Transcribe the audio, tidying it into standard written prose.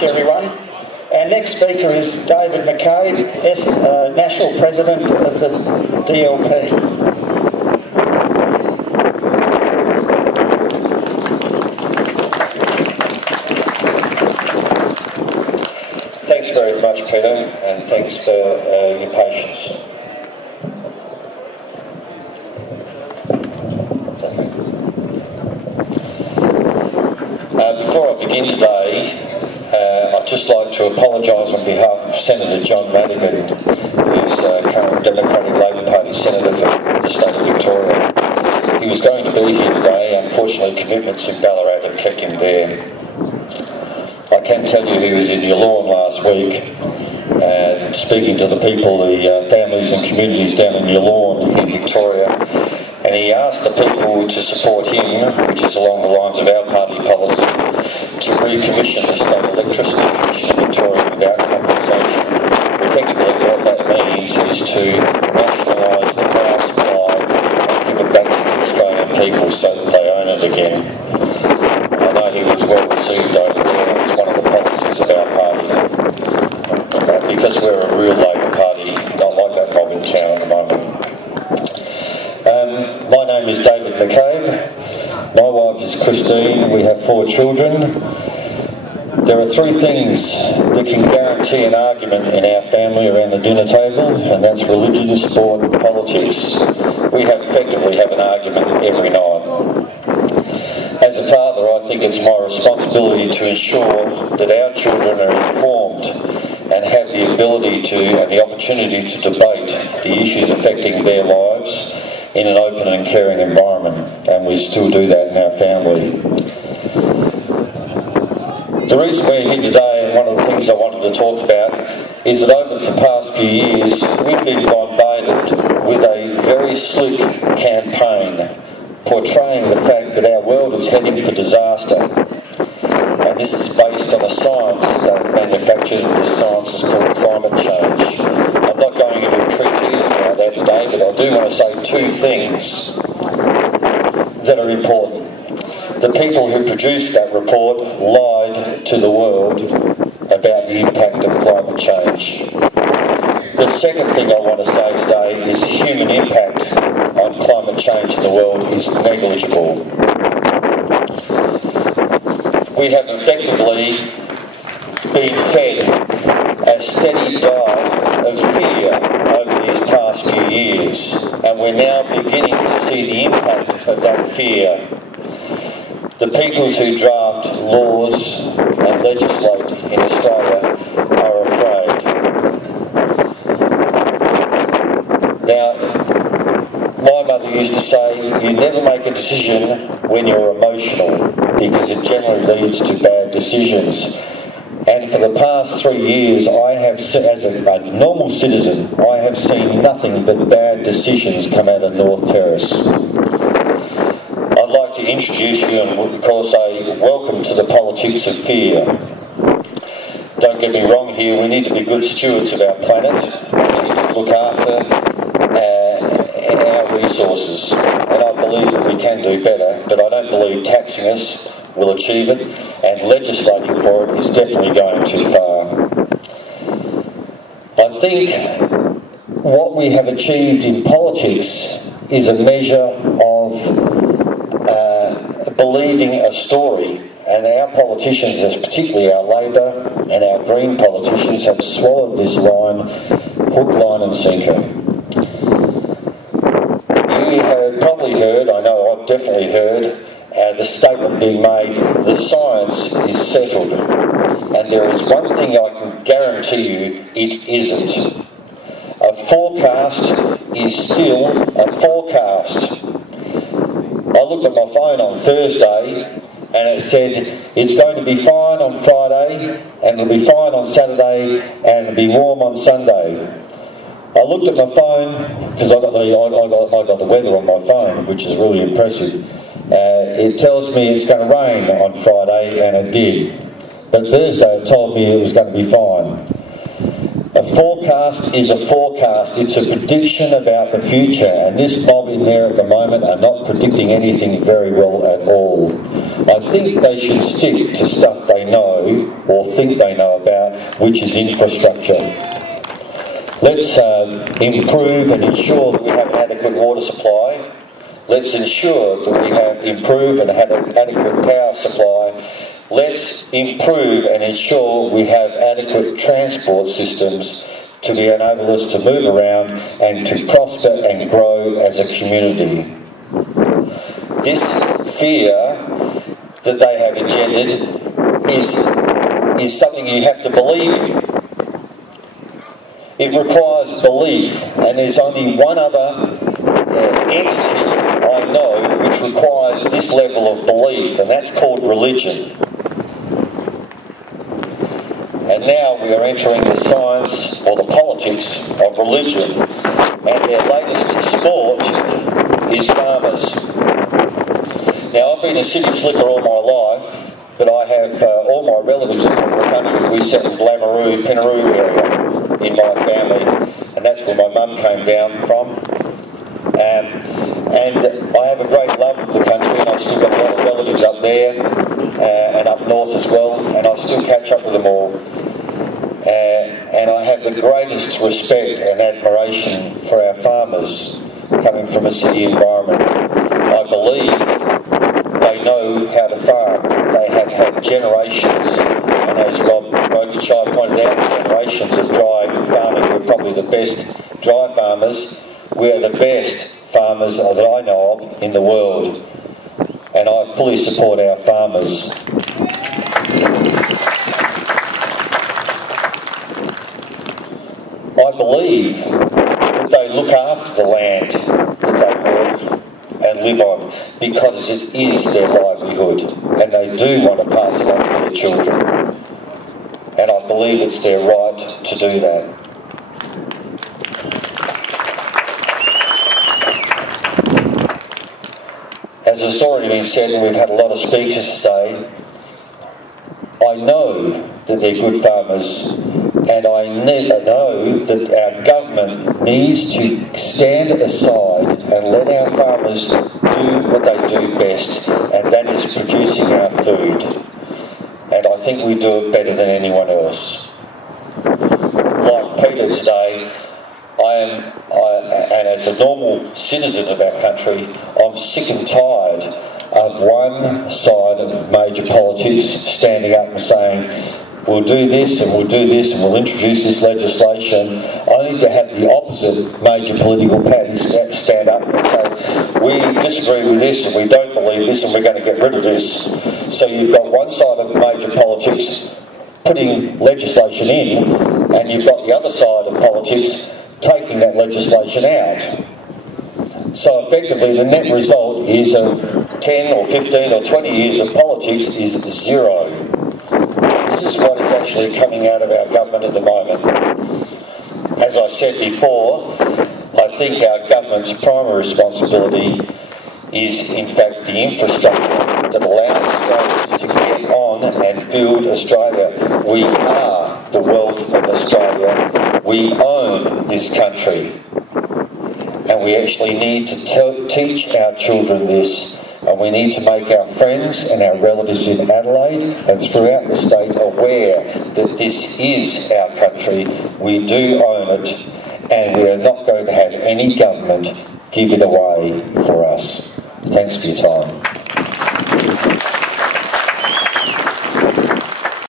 much, everyone. Our next speaker is David McCabe, National President of the DLP. Thanks very much, Peter, and thanks for your patience. Before I begin today, I'd just like to apologise on behalf of Senator John Madigan, who's current Democratic Labor Party Senator for the state of Victoria. He was going to be here today. Unfortunately, commitments in Ballarat have kept him there. I can tell you he was in Yallourn last week and speaking to the people, the families and communities down in Yallourn in Victoria, and he asked the people to support him, which is along the lines of our party policy, to recommission the State Electricity Commission of Victoria without compensation. Effectively what that means is to nationalise the power supply and give it back to the Australian people so that they own it again. I know he was well received over there, and it's one of the policies of our party. Because we're a real Labor party, not like that mob in town at the moment. My name is David McCabe. My wife is Christine. We have 4 children. There are 3 things that can guarantee an argument in our family around the dinner table, and that's religion, sport, and politics. We effectively have an argument every night. As a father, I think it's my responsibility to ensure that our children are informed and have the ability to and the opportunity to debate the issues affecting their lives in an open and caring environment, and we still do that in our family. The reason we're here today, and one of the things I wanted to talk about, is that over the past few years we've been bombarded with a very slick campaign portraying the fact that our world is heading for disaster. And this is based on a science they've manufactured, and this science is called climate change. I'm not going into a treatise about that today, but I do want to say 2 things that are important. The people who produced that report lied to the world about the impact of climate change. The second thing I want to say today is human impact on climate change in the world is negligible. We have effectively been fed a steady diet of fear over these past few years, and we're now beginning to see the impact of that fear. The peoples who draft laws and legislate in Australia are afraid. Now, my mother used to say, you never make a decision when you're emotional, because it generally leads to bad decisions. And for the past 3 years, I have, as a normal citizen, I have seen nothing but bad decisions come out of North Terrace. I'd like to introduce you and of course say welcome to the politics of fear. Don't get me wrong here, we need to be good stewards of our planet. We need to look after our resources, and I believe that we can do better, but I don't believe taxing us will achieve it, and legislating for it is definitely going too far. I think what we have achieved in politics is a measure of believing a story, and our politicians, particularly our Labor and our Green politicians, have swallowed this line hook, line and sinker. You have probably heard, I know I've definitely heard, the statement being made, the science is settled. And there is one thing I can guarantee you, it isn't. A forecast is still a forecast. I looked at my phone on Thursday and it said it's going to be fine on Friday and it'll be fine on Saturday and it'll be warm on Sunday. I looked at my phone because I got the weather on my phone, which is really impressive. It tells me it's going to rain on Friday, and it did. But Thursday it told me it was going to be fine. A forecast is a forecast. It's a prediction about the future, and this mob in there at the moment are not predicting anything very well at all. I think they should stick to stuff they know or think they know about, which is infrastructure. Let's improve and ensure that we have an adequate water supply. Let's ensure that we have improved and had an adequate power supply. Let's improve and ensure we have adequate transport systems to be enable us to move around and to prosper and grow as a community. This fear that they have engendered is something you have to believe in. It requires belief, and there's only one other entity I know which requires this level of belief, and that's called religion. And now we are entering the science or the politics of religion, and their latest sport is farmers. Now, I've been a city slicker all my life, but I have all my relatives from the country. We settled Lameroo, Pinaroo area in my family, and that's where my mum came down from. And I have a great love of the country, and I've still got a lot of relatives up there and up north as well, and I still catch up with them all. And I have the greatest respect and admiration for our farmers coming from a city environment. I believe they know how to farm. They have had generations, and as Rob Bokenshire pointed out, generations of dry farming. We're probably the best dry farmers. We're the best farmers that I know of in the world, and I fully support our farmers. I believe that they look after the land that they work and live on, because it is their livelihood, and they do want to pass it on to their children, and I believe it's their right to do that. As has already been said, and we've had a lot of speakers today, I know that they're good farmers, and I know that our government needs to stand aside and let our farmers do what they do best, and that is producing our food. And I think we do it better than anyone else. Like Peter today, and as a normal citizen of our country, I'm sick and tired of one side of major politics standing up and saying, we'll do this and we'll do this and we'll introduce this legislation, only to have the opposite major political parties stand up and say, we disagree with this and we don't believe this and we're going to get rid of this. So you've got one side of major politics putting legislation in, and you've got the other side of politics taking that legislation out. So effectively the net result is of 10 or 15 or 20 years of politics is zero. This is what is actually coming out of our government at the moment. As I said before, I think our government's primary responsibility is in fact the infrastructure that allows Australians to get on and build Australia. We are the wealth of Australia. We own this country. And we actually need to teach our children this, and we need to make our friends and our relatives in Adelaide and throughout the state aware that this is our country. We do own it, and we are not going to have any government give it away for us. Thanks for your time.